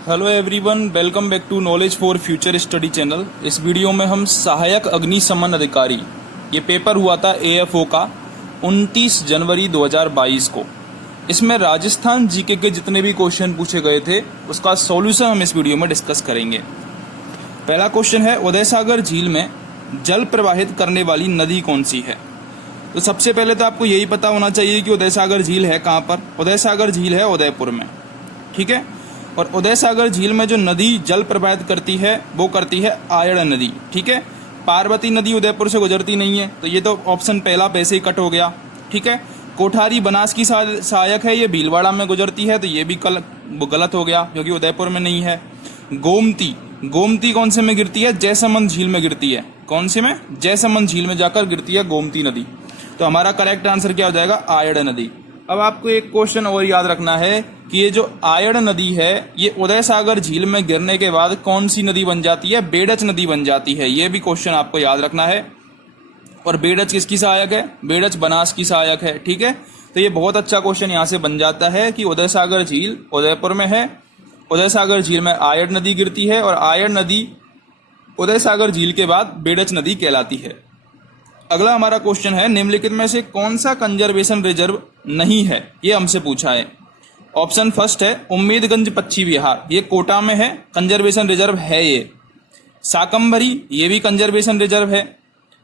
Hello everyone, welcome back to knowledge for future study channel. इस video में हम सहायक अग्निशमन अधिकारी, ये पेपर हुआ था एएफओ का 29 जनवरी 2022 को। इसमें राजस्थान जीके के जितने भी क्वेश्चन पूछे गए थे उसका सॉल्यूशन हम इस वीडियो में डिस्कस करेंगे। पहला क्वेश्चन है, उदय सागर झील में जल प्रवाहित करने वाली नदी कौन सी है? तो सबसे पहले तो आपको यही पता होना चाहिए कि उदय सागर झील है कहाँ पर। उदय सागर झील है उदयपुर में, ठीक है। और उदय सागर झील में जो नदी जल प्रवाहित करती है वो करती है आयड़ नदी, ठीक है। पार्वती नदी उदयपुर से गुजरती नहीं है, तो ये तो ऑप्शन पहला पैसे ही कट हो गया, ठीक है। कोठारी बनास की सहायक है, ये भीलवाड़ा में गुजरती है, तो ये भी गलत हो गया क्योंकि उदयपुर में नहीं है। गोमती, गोमती कौन से में गिरती है? जयसमंद झील में गिरती है। कौन से में? जयसमंद झील में जाकर गिरती है गोमती नदी। तो हमारा करेक्ट आंसर क्या हो जाएगा? आयड़ नदी। अब आपको एक क्वेश्चन और याद रखना है कि ये जो आयड़ नदी है ये उदय सागर झील में गिरने के बाद कौन सी नदी बन जाती है? बेडच नदी बन जाती है। ये भी क्वेश्चन आपको याद रखना है। और बेडच किसकी सहायक है? बेडच बनास की सहायक है, ठीक है। तो ये बहुत अच्छा क्वेश्चन यहाँ से बन जाता है कि उदय सागर झील उदयपुर में है, उदय सागर झील में आयड़ नदी गिरती है और आयड़ नदी उदय सागर झील के बाद बेडच नदी कहलाती है। अगला हमारा क्वेश्चन है, निम्नलिखित में से कौन सा कंजर्वेशन रिजर्व नहीं है? ये हमसे पूछा है। ऑप्शन फर्स्ट है उम्मेदगंज पक्षी विहार, ये कोटा में है, कंजर्वेशन रिजर्व है ये। शाकंभरी, ये भी कंजर्वेशन रिजर्व है।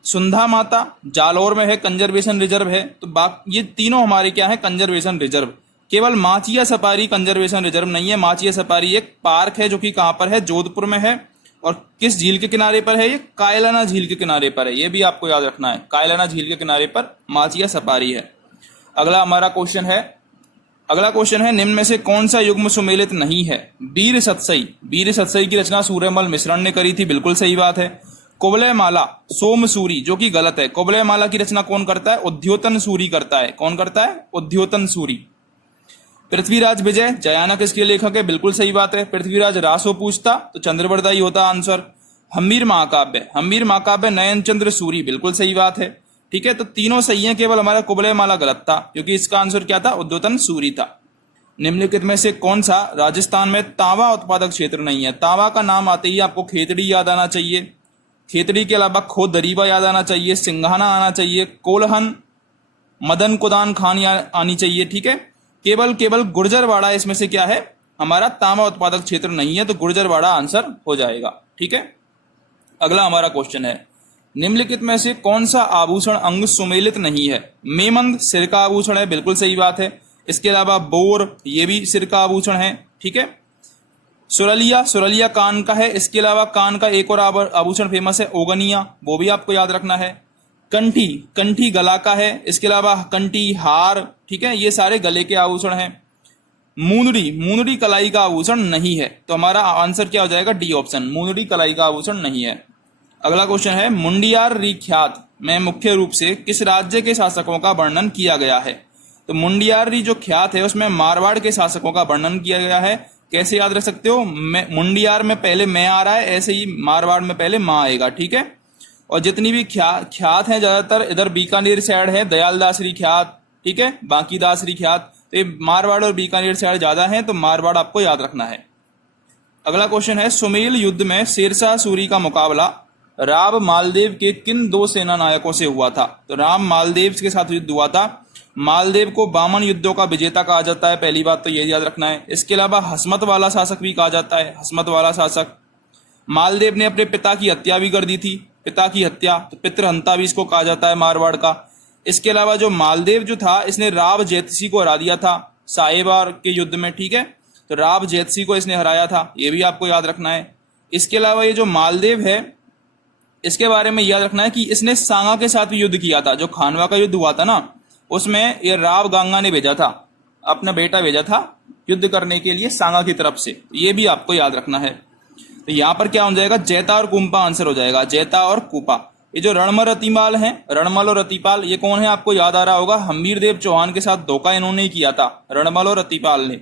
सुंधा माता जालौर में है, कंजर्वेशन रिजर्व है। तो ये तीनों हमारे क्या है? Conservation reserve. केवल माचिया सफारी कंजर्वेशन रिजर्व नहीं है। माचिया सफारी एक पार्क है जो कि कहाँ पर है? जोधपुर में है। और किस झील के किनारे पर है? ये कायलाना झील के किनारे पर है। ये भी आपको याद रखना है, कायलाना झील के किनारे पर माचिया सफारी है। अगला हमारा क्वेश्चन है, निम्न में से कौन सा युग्म सुमेलित नहीं है? वीर सतसई, वीर सतसई की रचना सूर्यमल मिश्रण ने करी थी, बिल्कुल सही बात है। कुवलय माला सोमसूरी, जो कि गलत है। कुवलय माला की रचना कौन करता है? उद्योतन सूरी करता है। कौन करता है? उद्योतन सूरी। पृथ्वीराज विजय जयाना किसके लेखक है? बिल्कुल सही बात है। पृथ्वीराज रासो पूछता तो चंद्रवरदा ही होता आंसर। हम्मीर महाकाव्य नयन चंद्र सूरी, बिल्कुल सही बात है, ठीक है। तो तीनों सही हैं, केवल हमारा कुवलय माला गलत था क्योंकि इसका आंसर क्या था? उद्योतन सूरी था। निम्नलिखित में से कौन सा राजस्थान में तांबा उत्पादक क्षेत्र नहीं है? तांबा का नाम आते ही आपको खेतड़ी याद आना चाहिए। खेतड़ी के अलावा खो दरीबा याद आना चाहिए, सिंघाना आना चाहिए, कोलहन, मदन कुदान खान आनी चाहिए, ठीक है। केवल गुर्जरवाड़ा इसमें से क्या है? हमारा तांबा उत्पादक क्षेत्र नहीं है, तो गुर्जरवाड़ा आंसर हो जाएगा, ठीक है। अगला हमारा क्वेश्चन है, निम्नलिखित में से कौन सा आभूषण अंग सुमेलित नहीं है? मेमंद सिर का आभूषण है, बिल्कुल सही बात है। इसके अलावा बोर, ये भी सिर का आभूषण है, ठीक है। सुरलिया कान का है। इसके अलावा कान का एक और आभूषण फेमस है, ओगनिया, वो भी आपको याद रखना है। कंठी गला का है। इसके अलावा कंठी हार, ठीक है, ये सारे गले के आभूषण हैं। मुंदड़ी कलाई का आभूषण नहीं है, तो हमारा आंसर क्या हो जाएगा? डी ऑप्शन, मुंदड़ी कलाई का आभूषण नहीं है। अगला क्वेश्चन है, मुंडियार ख्यात में मुख्य रूप से किस राज्य के शासकों का वर्णन किया गया है? तो मुंडियार जो ख्यात है उसमें मारवाड़ के शासकों का वर्णन किया गया है। कैसे याद रख सकते हो? मुंडियार में पहले मैं आ रहा है, ऐसे ही मारवाड़ में पहले माँ आएगा, ठीक है। और जितनी भी ख्यात हैं ज्यादातर इधर बीकानेर साइड है, दयालदासरी ख्यात, ठीक है, बांकीदासरी ख्यात। तो ये मारवाड़ और बीकानेर साइड ज्यादा है, तो मारवाड़ आपको याद रखना है। अगला क्वेश्चन है, सुमेल युद्ध में शेरशाह सूरी का मुकाबला राव मालदेव के किन दो सेना नायकों से हुआ था? तो राम मालदेव के साथ युद्ध हुआ था। मालदेव को बामन युद्धों का विजेता कहा जाता है, पहली बात तो ये याद रखना है। इसके अलावा हसमत वाला शासक भी कहा जाता है, हसमत वाला शासक। मालदेव ने अपने पिता की हत्या भी कर दी थी, पिता की हत्या, तो पितृहंता भी इसको कहा जाता है मारवाड़ का। इसके अलावा जो मालदेव जो था इसने राव जैतसी को हरा दिया था साहेबार के युद्ध में, ठीक है। तो राव जैतसी को इसने हराया था, ये भी आपको याद रखना है। इसके अलावा ये जो मालदेव है इसके बारे में याद रखना है कि इसने सांगा के साथ भी युद्ध किया था। जो खानवा का युद्ध हुआ था ना, उसमें ये राव गांगा ने भेजा था, अपना बेटा भेजा था युद्ध करने के लिए सांगा की तरफ से, ये भी आपको याद रखना है। तो यहाँ पर क्या हो जाएगा? जैता और कुंपा आंसर हो जाएगा, जैता और कुपा। ये जो रणमल रतिपाल हैं, रणमल और रतिपाल, ये कौन है? आपको याद आ रहा होगा, हम्मीर देव चौहान के साथ धोखा इन्होंने ही किया था, रणमल और रतिपाल ने।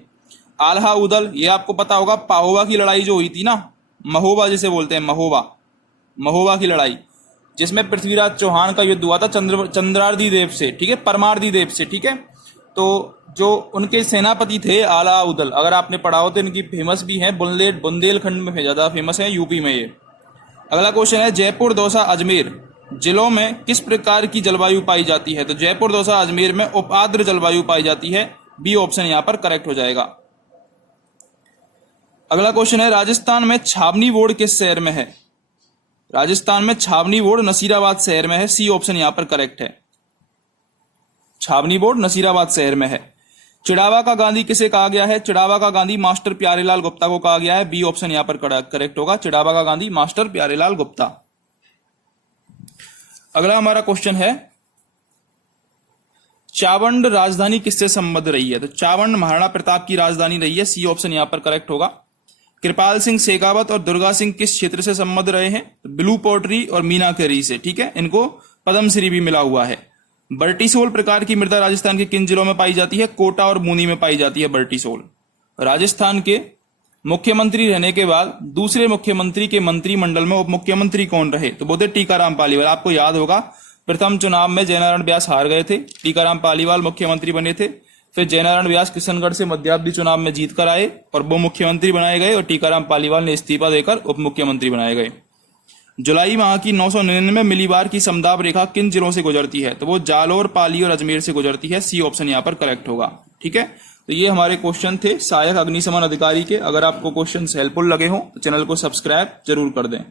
आल्हा उदल, ये आपको पता होगा, पाहोवा की लड़ाई जो हुई थी ना, महोबा जिसे बोलते हैं, महोबा की लड़ाई, जिसमें पृथ्वीराज चौहान का युद्ध हुआ था चंद्रार्धी देव से, ठीक है, परमार्धी देव से, ठीक है। तो जो उनके सेनापति थे अलाउद्दीन, अगर आपने पढ़ा हो तो इनकी फेमस भी है, बुंदेलखंड में ज़्यादा फेमस है, यूपी में ये। अगला क्वेश्चन है जयपुर, दौसा, अजमेर जिलों में किस प्रकार की जलवायु पाई जाती है? तो जयपुर, दौसा, अजमेर में उपाद्र जलवायु पाई जाती है। बी ऑप्शन यहां पर करेक्ट हो जाएगा। अगला क्वेश्चन है राजस्थान में छावनी बोर्ड किस शहर में है? राजस्थान में छावनी बोर्ड नसीराबाद शहर में है। सी ऑप्शन यहां पर करेक्ट है। छावनी बोर्ड नसीराबाद शहर में है। चिड़ावा का गांधी किसे कहा गया है? चिड़ावा का गांधी मास्टर प्यारेलाल गुप्ता को कहा गया है। बी ऑप्शन यहां पर करेक्ट होगा। चिड़ावा का गांधी मास्टर प्यारेलाल गुप्ता। अगला हमारा क्वेश्चन है चावंड राजधानी किससे संबद्ध रही है? तो चावंड महाराणा प्रताप की राजधानी रही है। सी ऑप्शन यहां पर करेक्ट होगा। कृपाल सिंह शेखावत और दुर्गा सिंह किस क्षेत्र से संबद्ध रहे हैं? ब्लू पोट्री और मीनाकरी से। ठीक है, इनको पद्मश्री भी मिला हुआ है। बर्टीसोल प्रकार की मृदा राजस्थान के किन जिलों में पाई जाती है? कोटा और बूंदी में पाई जाती है बर्टीसोल। राजस्थान के मुख्यमंत्री रहने के बाद दूसरे मुख्यमंत्री के मंत्रिमंडल में उप मुख्यमंत्री कौन रहे? तो वो थे टीकाराम पालीवाल। आपको याद होगा प्रथम चुनाव में जयनारायण व्यास हार गए थे, टीकाराम पालीवाल मुख्यमंत्री बने थे। फिर जयनारायण व्यास किशनगढ़ से मध्यावधि चुनाव में जीत कर आए और वो मुख्यमंत्री बनाए गए और टीकाराम पालीवाल ने इस्तीफा देकर उप मुख्यमंत्री बनाए गए। जुलाई माह की 999 मिलीबार की समदाब रेखा किन जिलों से गुजरती है? तो वो जालौर, पाली और अजमेर से गुजरती है। सी ऑप्शन यहाँ पर करेक्ट होगा। ठीक है, तो ये हमारे क्वेश्चन थे सहायक अग्निशमन अधिकारी के। अगर आपको क्वेश्चन हेल्पफुल लगे हो तो चैनल को सब्सक्राइब जरूर कर दें।